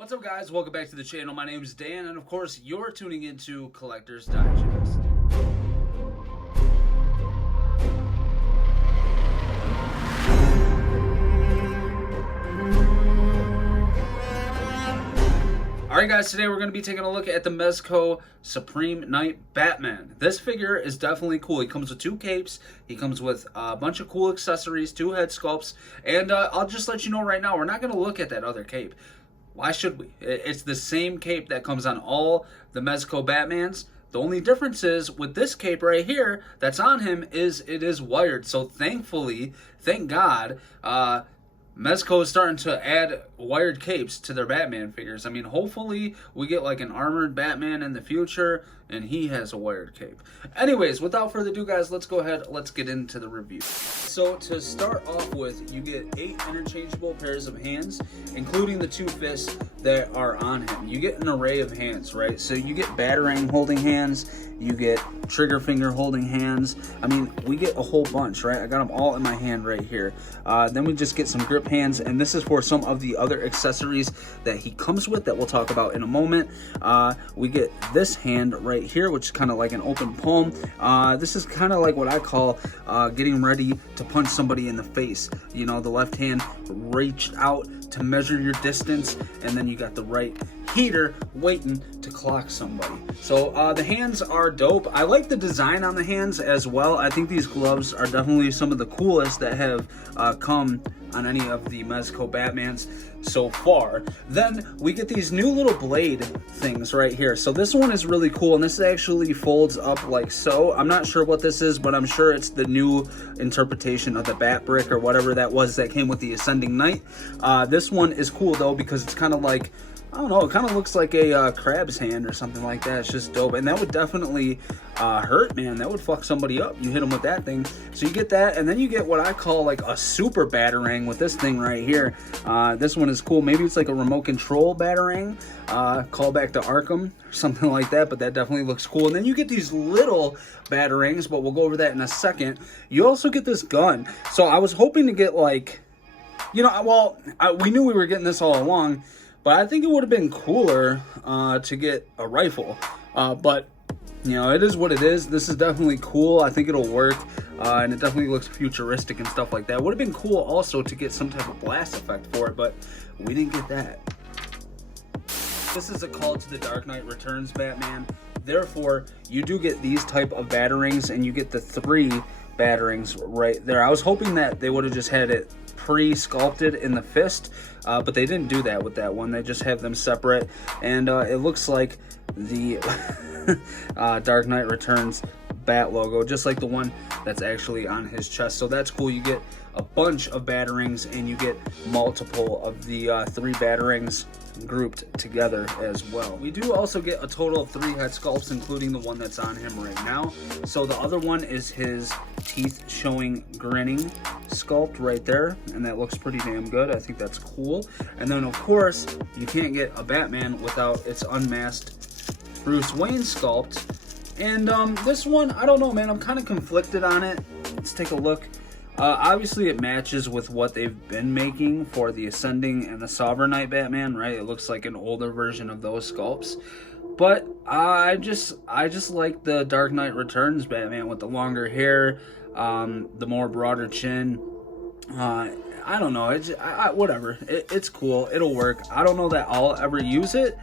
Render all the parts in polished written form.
What's up, guys? Welcome back to the channel. My name is Dan, and of course, you're tuning into Collector's Digest. Alright guys, today we're going to be taking a look at the Mezco Supreme Knight Batman. This figure is definitely cool. He comes with two capes, he comes with a bunch of cool accessories, two head sculpts, and I'll just let you know right now, we're not going to look at that other cape. Why should we? It's the same cape that comes on all the Mezco Batmans. The only difference is with this cape right here that's on him is it is wired. So thankfully, thank God, Mezco is starting to add wired capes to their Batman figures. I mean, hopefully we get like an armored Batman in the future and he has a wired cape. Anyways, without further ado, guys, let's go ahead. Let's get into the review. So to start off with, you get 8 interchangeable pairs of hands, including the 2 fists that are on him. You get an array of hands, right? So you get batarang holding hands, you get trigger finger holding hands. I mean, we get a whole bunch, right? I got them all in my hand right here. Then we just get some grip hands, and this is for some of the other accessories that he comes with that we'll talk about in a moment. We get this hand right here, which is kind of like an open palm. This is kind of like what I call getting ready to punch somebody in the face. You know, the left hand reached out to measure your distance, and then you got the right heater waiting to clock somebody. So the hands are dope. I like the design on the hands as well. I think these gloves are definitely some of the coolest that have come on any of the Mezco Batmans so far. Then we get these new little blade things right here. So this one is really cool, and this actually folds up like so. I'm not sure what this is, but I'm sure it's the new interpretation of the Bat Brick or whatever that was that came with the Ascending Knight. This one is cool though because it's kind of like, I don't know, it kind of looks like a crab's hand or something like that. It's just dope. And that would definitely hurt, man. That would fuck somebody up. You hit them with that thing. So you get that, and then you get what I call like a super batarang with this thing right here. This one is cool. Maybe it's like a remote control batarang. Call back to Arkham or something like that, but that definitely looks cool. And then you get these little batarangs, but we'll go over that in a second. You also get this gun. So I was hoping to get like, you know, well, we knew we were getting this all along, but I think it would have been cooler to get a rifle. But, you know, it is what it is. This is definitely cool. I think it'll work. And it definitely looks futuristic and stuff like that. It would have been cool also to get some type of blast effect for it, but we didn't get that. This is a Call to the Dark Knight Returns Batman. Therefore, you do get these type of batarangs, and you get the 3 batarangs right there. I was hoping that they would have just had it pre-sculpted in the fist, but they didn't do that with that one. They just have them separate, and it looks like the Dark Knight Returns bat logo, just like the one that's actually on his chest. So that's cool. You get a bunch of batarangs, and you get multiple of the 3 batarangs grouped together as well. We do also get a total of 3 head sculpts, including the one that's on him right now. So the other one is his teeth showing grinning sculpt right there, and that looks pretty damn good. I think that's cool. And then of course you can't get a Batman without its unmasked Bruce Wayne sculpt. And this one, I don't know, man, I'm kind of conflicted on it. Let's take a look. Obviously it matches with what they've been making for the Ascending and the Sovereign Knight Batman, right? It looks like an older version of those sculpts. But I just like the Dark Knight Returns Batman with the longer hair, the more broader chin. I don't know, whatever. It's cool, it'll work. I don't know that I'll ever use it,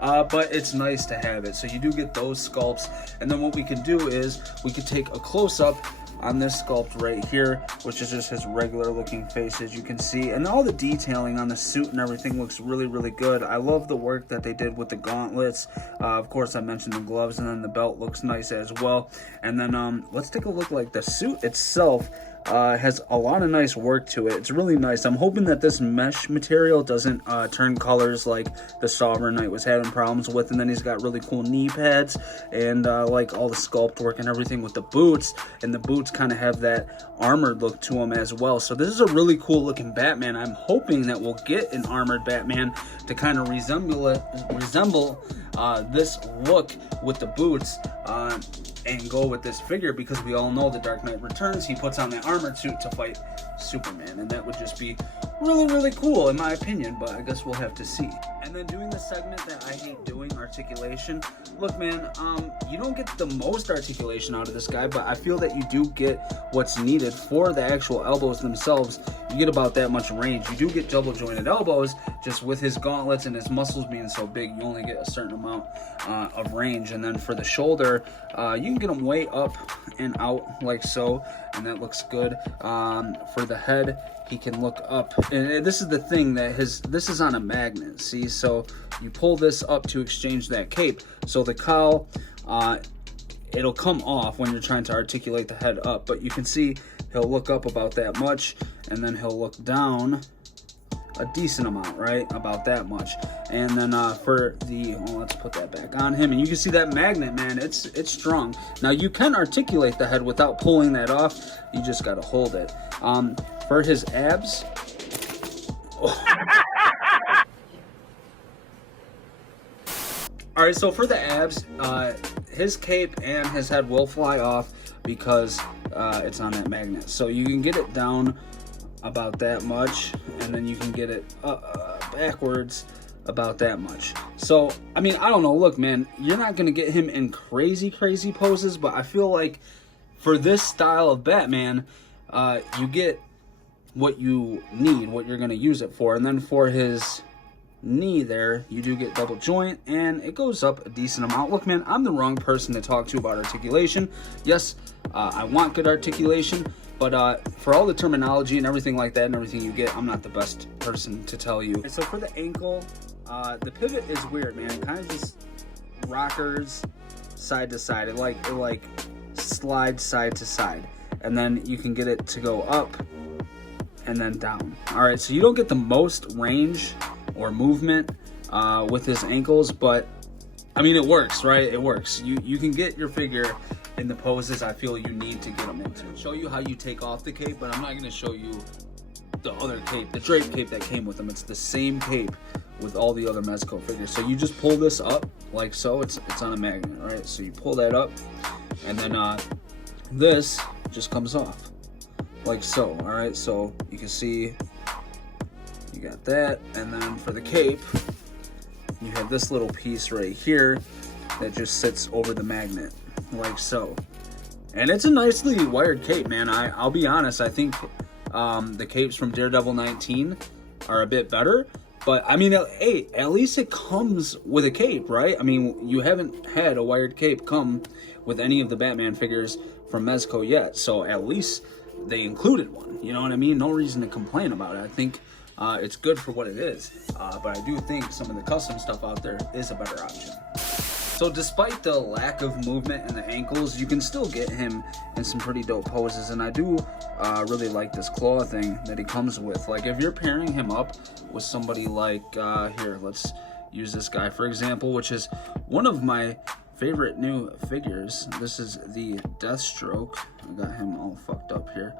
but it's nice to have it. So you do get those sculpts, and then what we can do is we could take a close-up on this sculpt right here, which is just his regular looking face, as you can see, and all the detailing on the suit and everything looks really, really good. I love the work that they did with the gauntlets. Of course I mentioned the gloves, and then the belt looks nice as well. And then let's take a look. Like the suit itself has a lot of nice work to it. It's really nice. I'm hoping that this mesh material doesn't turn colors like the Sovereign Knight was having problems with. And then he's got really cool knee pads, and like all the sculpt work and everything with the boots, and the boots kind of have that armored look to them as well. So this is a really cool looking Batman. I'm hoping that we'll get an armored Batman to kind of resemble this look with the boots, and go with this figure, because we all know the Dark Knight Returns, he puts on the armored suit to fight Superman, and that would just be really, really cool in my opinion, but I guess we'll have to see. And then doing the segment that I hate doing, articulation. Look, man, you don't get the most articulation out of this guy, but I feel that you do get what's needed for the actual elbows themselves. You get about that much range. You do get double jointed elbows, just with his gauntlets and his muscles being so big, you only get a certain amount of range. And then for the shoulder, you can get them way up and out like so, and that looks good. For the head, he can look up, and this is the thing that this is on a magnet, see, so you pull this up to exchange that cape, so the cowl, it'll come off when you're trying to articulate the head up, but you can see he'll look up about that much, and then he'll look down a decent amount, right, about that much. And then for the, let's put that back on him, and you can see that magnet, man, it's strong. Now you can articulate the head without pulling that off, you just got to hold it. For his abs, all right, so for the abs, his cape and his head will fly off because it's on that magnet. So you can get it down about that much, and then you can get it backwards about that much. So, I mean, I don't know. Look, man, you're not going to get him in crazy poses, but I feel like for this style of Batman, you get what you need, what you're going to use it for. And then for his knee there, you do get double joint, and it goes up a decent amount. Look, man, I'm the wrong person to talk to about articulation. Yes, I want good articulation, but for all the terminology and everything like that and everything you get, I'm not the best person to tell you. And so for the ankle, the pivot is weird, man. It kind of just rockers side to side. It like slides side to side, and then you can get it to go up and then down. All right, so you don't get the most range or movement with his ankles, but I mean, it works, right? It works. You can get your figure in the poses I feel you need to get them into. I'll show you how you take off the cape, but I'm not going to show you the other cape, the drape cape that came with them. It's the same cape with all the other Mezco figures. So you just pull this up like so. It's on a magnet, right? So you pull that up, and then this just comes off like so. All right, so you can see you got that, and then for the cape, you have this little piece right here that just sits over the magnet like so. And it's a nicely wired cape, man. I'll be honest, I think the capes from Daredevil 19 are a bit better, but I mean, hey, at least it comes with a cape, right? I mean, you haven't had a wired cape come with any of the Batman figures from Mezco yet, so at least they included one, you know what I mean? No reason to complain about it. I think it's good for what it is, but I do think some of the custom stuff out there is a better option. So despite the lack of movement in the ankles, you can still get him in some pretty dope poses, and I do really like this claw thing that he comes with. Like, if you're pairing him up with somebody like, here, let's use this guy for example, which is one of my favorite new figures. This is the Deathstroke. I got him all fucked up here.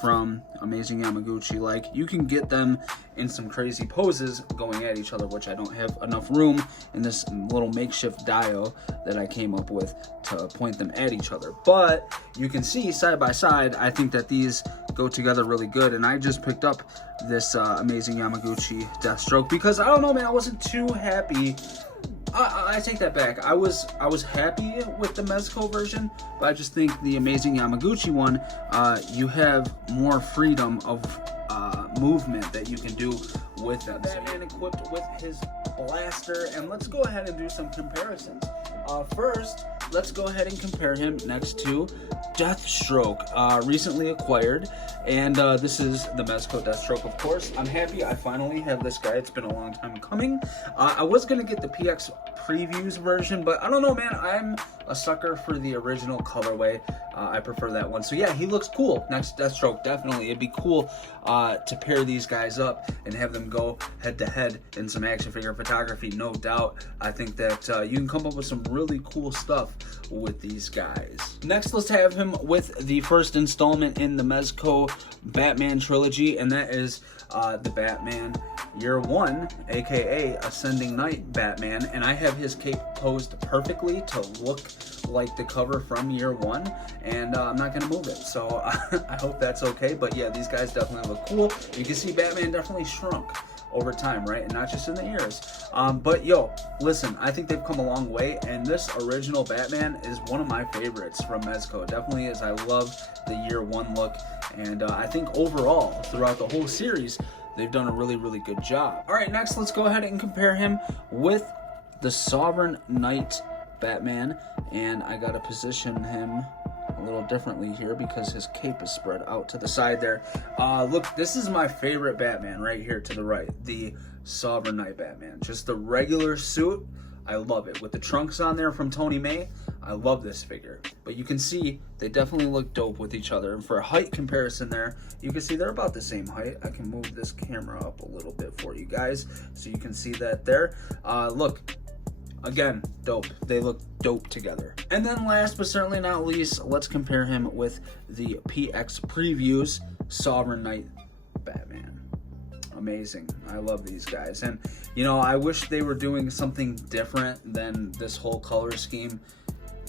From Amazing Yamaguchi. Like, you can get them in some crazy poses going at each other, which I don't have enough room in this little makeshift dio that I came up with to point them at each other. But you can see side by side, I think that these go together really good, and I just picked up this Amazing Yamaguchi Deathstroke because, I don't know, man, I wasn't too happy. I take that back. I was happy with the Mezco version, but I just think the Amazing Yamaguchi one, you have more freedom of movement that you can do with them. Batman equipped with his blaster, and let's go ahead and do some comparisons. First, let's go ahead and compare him next to Deathstroke, recently acquired, and this is the Mezco Deathstroke, of course. I'm happy I finally have this guy. It's been a long time coming. I was going to get the PX Previews version, but I don't know, man. I'm a sucker for the original colorway. I prefer that one. So yeah, he looks cool next to Deathstroke, definitely. It'd be cool to pair these guys up and have them go head to head in some action figure photography, no doubt. I think that you can come up with some really cool stuff with these guys. Next, let's have him with the first installment in the Mezco Batman trilogy, and that is the Batman Year One, aka Ascending Knight Batman, and I have his cape posed perfectly to look like the cover from Year One, and I'm not gonna move it, so I hope that's okay. But yeah, these guys definitely look cool. You can see Batman definitely shrunk over time, right? And not just in the ears. But yo, listen, I think they've come a long way, and this original Batman is one of my favorites from Mezco. Definitely is. I love the Year One look, and I think overall, throughout the whole series, they've done a really, really good job. All right, next, let's go ahead and compare him with the Sovereign Knight Batman, and I gotta position him a little differently here because his cape is spread out to the side there. Look, this is my favorite Batman right here to the right, the Sovereign Knight Batman. Just the regular suit, I love it. With the trunks on there from Tony May, I love this figure. But you can see they definitely look dope with each other. And for a height comparison there, you can see they're about the same height. I can move this camera up a little bit for you guys so you can see that there. Look, again, dope. They look dope together. And then last but certainly not least, let's compare him with the PX Previews Sovereign Knight Batman. Amazing. I love these guys. And, you know, I wish they were doing something different than this whole color scheme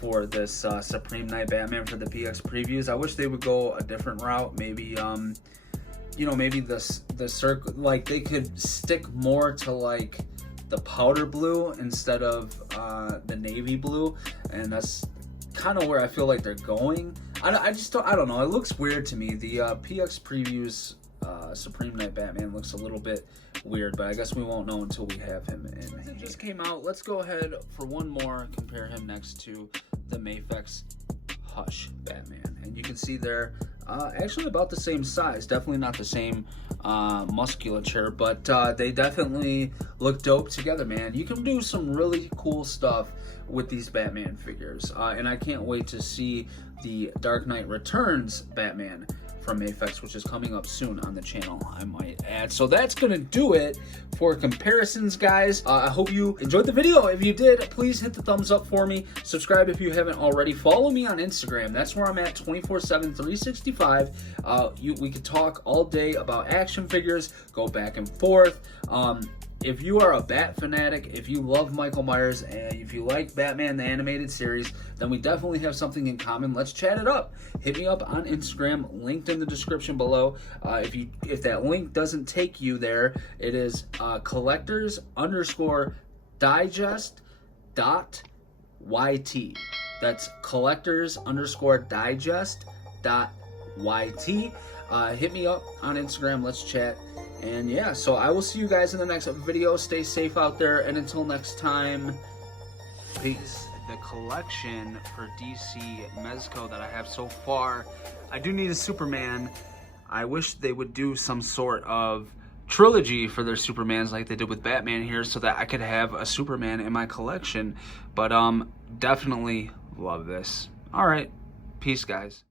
for this Supreme Knight Batman for the PX Previews. I wish they would go a different route. Maybe, you know, maybe the circle, like they could stick more to like the powder blue instead of the navy blue, and that's kind of where I feel like they're going. I don't know, it looks weird to me. The PX Previews Supreme Knight Batman looks a little bit weird, but I guess we won't know until we have him in. It just came out. Let's go ahead for one more, compare him next to the Mafex Hush Batman, and you can see they're actually about the same size. Definitely not the same musculature, but they definitely look dope together, man. You can do some really cool stuff with these Batman figures, and I can't wait to see the Dark Knight Returns Batman from Mafex, which is coming up soon on the channel, I might add. So that's gonna do it for comparisons, guys. I hope you enjoyed the video. If you did, please hit the thumbs up for me. Subscribe if you haven't already. Follow me on Instagram. That's where I'm at 24/7, 365. We could talk all day about action figures, go back and forth. If you are a Bat fanatic, if you love Michael Myers, and if you like Batman the Animated Series, then we definitely have something in common. Let's chat it up. Hit me up on Instagram, linked in the description below. If that link doesn't take you there, it is collectors_digest.yt. That's collectors_digest.yt. Hit me up on Instagram. Let's chat. And yeah, so I will see you guys in the next video. Stay safe out there, and until next time, peace. The collection for DC Mezco that I have so far, I do need a Superman. I wish they would do some sort of trilogy for their Supermans like they did with Batman here, so that I could have a Superman in my collection. But definitely love this. All right, peace, guys.